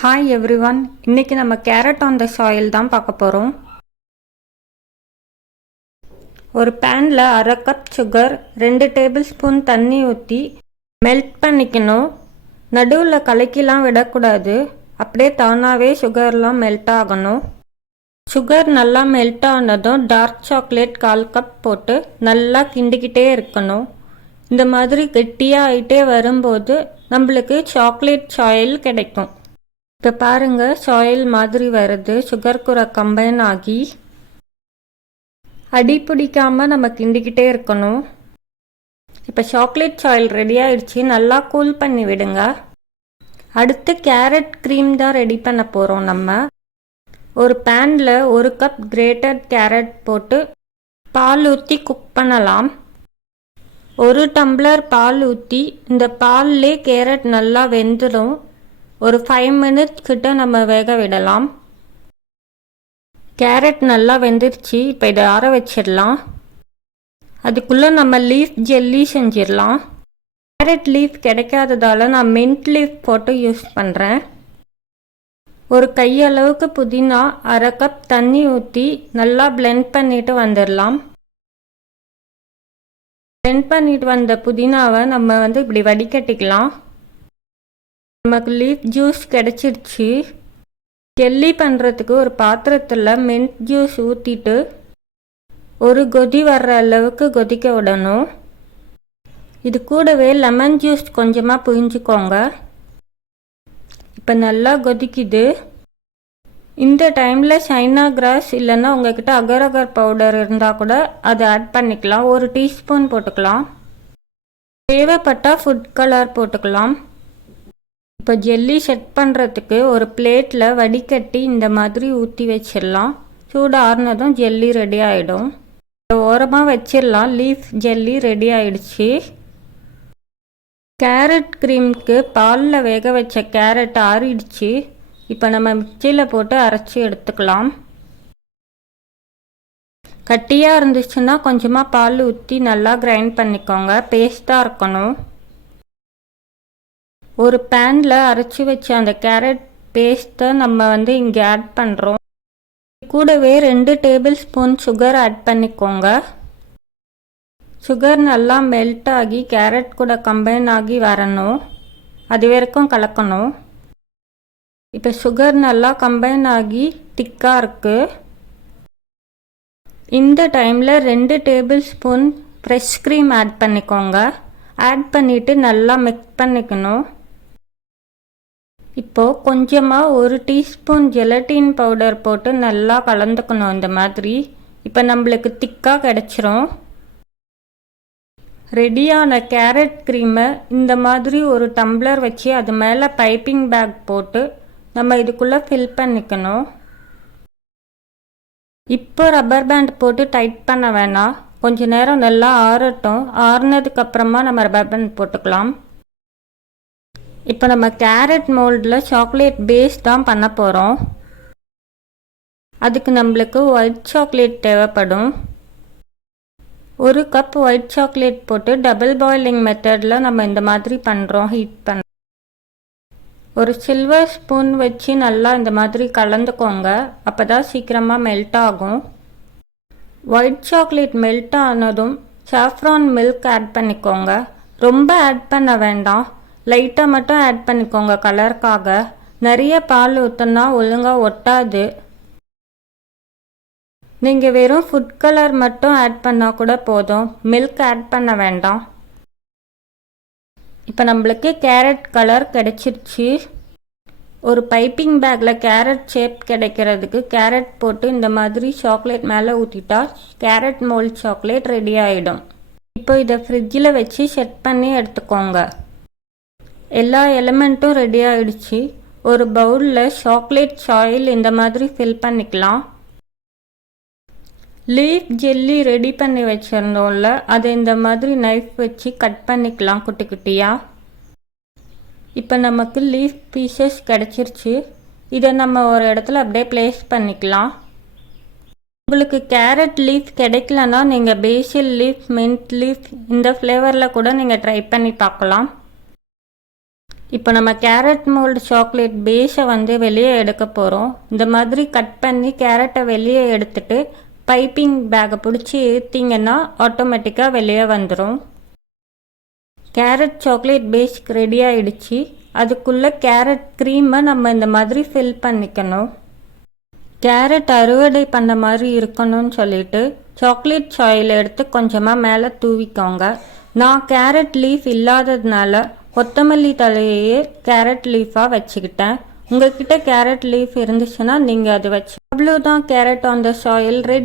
Hi everyone, இன்னைக்கு நம்ம carrot on the soil தான் பார்க்க போகிறோம். ஒரு பேனில் 1/2 கப் சுகர், 2 டேபிள் ஸ்பூன் தண்ணி ஊற்றி மெல்ட் பண்ணிக்கணும். நடுவில் கலக்கிலாம் விடக்கூடாது, அப்படியே தானாகவே சுகர்லாம் மெல்ட் ஆகணும். சுகர் நல்லா மெல்ட் ஆனதும் டார்க் சாக்லேட் 1/4 கப் போட்டு நல்லா கிண்டிக்கிட்டே இருக்கணும். இந்த மாதிரி கெட்டியாக ஆகிட்டே வரும்போது நம்மளுக்கு சாக்லேட் சாயில் கிடைக்கும். இப்போ பாருங்கள், சாயில் மாதிரி வருது. சுகர் கூட கம்பைன் ஆகி அடி பிடிக்காமல் நம்ம கிண்டிக்கிட்டே இருக்கணும். இப்போ சாக்லேட் சாயில் ரெடி ஆயிடுச்சு. நல்லா கூல் பண்ணி விடுங்க. அடுத்து கேரட் க்ரீம் தான் ரெடி பண்ண போகிறோம். நம்ம ஒரு பேனில் 1 கப் கிரேட்டட் கேரட் போட்டு பால் ஊற்றி குக் பண்ணலாம். 1 டம்ளர் பால் ஊற்றி இந்த பால்லே கேரட் நல்லா வெந்துடும். ஒரு 5 மினிட்ஸ் கிட்ட நம்ம வேக விடலாம். கேரட் நல்லா வெந்துருச்சு. இப்போ இதை ஆற வச்சிடலாம். அதுக்குள்ளே நம்ம லீஃப் ஜெல்லி செஞ்சிடலாம். கேரட் லீஃப் கிடைக்காததால் நான் மின்ட் லீஃப் போட்டு யூஸ் பண்ணுறேன். ஒரு கையளவுக்கு புதினா, 1/2 கப் தண்ணி ஊற்றி நல்லா பிளெண்ட் பண்ணிட்டு வந்துடலாம். பிளெண்ட் பண்ணிட்டு வந்த புதினாவை நம்ம இப்படி வடிகட்டிக்கலாம். நமக்கு லீஃப் ஜூஸ் கிடச்சிருச்சு. ஜெல்லி பண்ணுறதுக்கு ஒரு பாத்திரத்தில் மின்ட் ஜூஸ் ஊற்றிட்டு ஒரு கொதி வர்ற அளவுக்கு கொதிக்க விடணும். இது கூடவே லெமன் ஜூஸ் கொஞ்சமாக புழிஞ்சிக்கோங்க. இப்போ நல்லா கொதிக்குது. இந்த டைமில் சைனா கிராஸ் இல்லைன்னா உங்கள்கிட்ட அகர் அகர் பவுடர் இருந்தால் கூட அதை ஆட் பண்ணிக்கலாம். 1 டீஸ்பூன் போட்டுக்கலாம். தேவைப்பட்டால் ஃபுட் கலர் போட்டுக்கலாம். இப்போ ஜெல்லி செட் பண்ணுறதுக்கு ஒரு பிளேட்டில் வடிகட்டி இந்த மாதிரி ஊற்றி வச்சிடலாம். சூடு ஆறுனதும் ஜெல்லி ரெடி ஆகிடும். ஓரமாக வச்சிடலாம். லீஃப் ஜெல்லி ரெடி ஆகிடுச்சு. கேரட் க்ரீமுக்கு பாலில் வேக வச்ச கேரட் ஆறிடுச்சு. இப்போ நம்ம மிக்சியில் போட்டு அரைச்சி எடுத்துக்கலாம். கட்டியாக இருந்துச்சுன்னா கொஞ்சமாக பால் ஊற்றி நல்லா கிரைண்ட் பண்ணிக்கோங்க. பேஸ்ட்டாக இருக்கணும். ஒரு பேனில் அரைச்சி வச்ச அந்த கேரட் பேஸ்ட்டை நம்ம இங்கே ஆட் பண்ணுறோம். கூடவே 2 டேபிள் ஸ்பூன் சுகர் ஆட் பண்ணிக்கோங்க. சுகர் நல்லா மெல்ட் ஆகி கேரட் கூட கம்பைன் ஆகி வரணும். அது வரைக்கும் கலக்கணும். இப்போ சுகர் நல்லா கம்பைன் ஆகி திக்காக இருக்குது. இந்த டைமில் 2 tablespoon fresh cream add பண்ணிக்கோங்க. ஆட் பண்ணிவிட்டு நல்லா மிக்ஸ் பண்ணிக்கணும். இப்போது கொஞ்சமாக 1 டீஸ்பூன் ஜெலட்டின் பவுடர் போட்டு நல்லா கலந்துக்கணும். இந்த மாதிரி இப்போ நம்மளுக்கு திக்காக கிடச்சிரும். ரெடியான கேரட் க்ரீமை இந்த மாதிரி ஒரு டம்ளர் வச்சு அது மேலே பைப்பிங் பேக் போட்டு நம்ம இதுக்குள்ளே ஃபில் பண்ணிக்கணும். இப்போ ரப்பர் பேண்ட் போட்டு டைட் பண்ண வேணாம். கொஞ்ச நேரம் நல்லா ஆறட்டும். ஆறுனதுக்கப்புறமா நம்ம ரப்பர் பேண்ட் போட்டுக்கலாம். இப்போ நம்ம கேரட் மோல்டில் சாக்லேட் பேஸ் தான் பண்ண போகிறோம். அதுக்கு நம்மளுக்கு ஒயிட் சாக்லேட் தேவைப்படும். 1 கப் ஒயிட் சாக்லேட் போட்டு டபுள் பாயிலிங் மெத்தடில் நம்ம இந்த மாதிரி பண்ணுறோம். ஹீட் பண்ண ஒரு சில்வர் ஸ்பூன் வச்சு நல்லா இந்த மாதிரி கலந்துக்கோங்க. அப்போ தான் சீக்கிரமாக மெல்ட் ஆகும். ஒயிட் சாக்லேட் மெல்ட் ஆனதும் சாஃப்ரான் மில்க் ஆட் பண்ணிக்கோங்க. ரொம்ப ஆட் பண்ண வேண்டாம், லைட்டாக மட்டும் ஆட் பண்ணிக்கோங்க கலருக்காக. நிறைய பால் ஊற்றினா ஒழுங்காக ஒட்டாது. நீங்கள் வெறும் ஃபுட் கலர் மட்டும் ஆட் பண்ணால் கூட போதும், மில்க் ஆட் பண்ண வேண்டாம். இப்போ நம்மளுக்கு கேரட் கலர் கிடைச்சிருச்சு. ஒரு பைப்பிங் பேக்கில் கேரட் ஷேப் கிடைக்கிறதுக்கு கேரட் போட்டு இந்த மாதிரி சாக்லேட் மேலே ஊற்றிட்டா கேரட் மோல்ட் சாக்லேட் ரெடி ஆகிடும். இப்போ இதை ஃப்ரிட்ஜில் வச்சு செட் பண்ணி எடுத்துக்கோங்க. எல்லா எலிமெண்ட்டும் ரெடி ஆகிடுச்சு. ஒரு பவுலில் சாக்லேட் சாயில் இந்த மாதிரி ஃபில் பண்ணிக்கலாம். லீஃப் ஜெல்லி ரெடி பண்ணி வச்சுருந்தோம்ல, அதை இந்த மாதிரி நைஃப் வச்சு கட் பண்ணிக்கலாம் குட்டி குட்டியாக. இப்போ நமக்கு லீஃப் பீசஸ் கிடச்சிருச்சு. இதை நம்ம ஒரு இடத்துல அப்படியே ப்ளேஸ் பண்ணிக்கலாம். உங்களுக்கு கேரட் லீஃப் கிடைக்கலன்னா நீங்கள் பேசில் லீஃப், மின்ட் லீஃப் இந்த ஃப்ளேவரில் கூட நீங்கள் ட்ரை பண்ணி பார்க்கலாம். இப்போ நம்ம கேரட் மோல்டு சாக்லேட் பேஸை வந்து வெளியே எடுக்க போகிறோம். இந்த மாதிரி கட் பண்ணி கேரட்டை வெளியே எடுத்துட்டு பைப்பிங் பேக்கை பிடிச்சி இழுத்திங்கன்னா ஆட்டோமேட்டிக்காக வெளியே வந்துடும். கேரட் சாக்லேட் பேஸ்க்கு ரெடி ஆகிடுச்சு. அதுக்குள்ளே கேரட் க்ரீமை நம்ம இந்த மாதிரி ஃபில் பண்ணிக்கணும். கேரட் அறுவடை பண்ண மாதிரி இருக்கணும்னு சொல்லிட்டு சாக்லேட் சாயில் எடுத்து கொஞ்சமாக மேலே தூவிக்கோங்க. நான் கேரட் லீஃப் இல்லாததுனால கொத்தமல்லி தலையையே கேரட் லீஃபாக வச்சுக்கிட்டேன். உங்ககிட்ட கேரட் லீஃப் இருந்துச்சுன்னா நீங்கள் அதை வச்சு. அவ்வளோதான், carrot on the soil ready.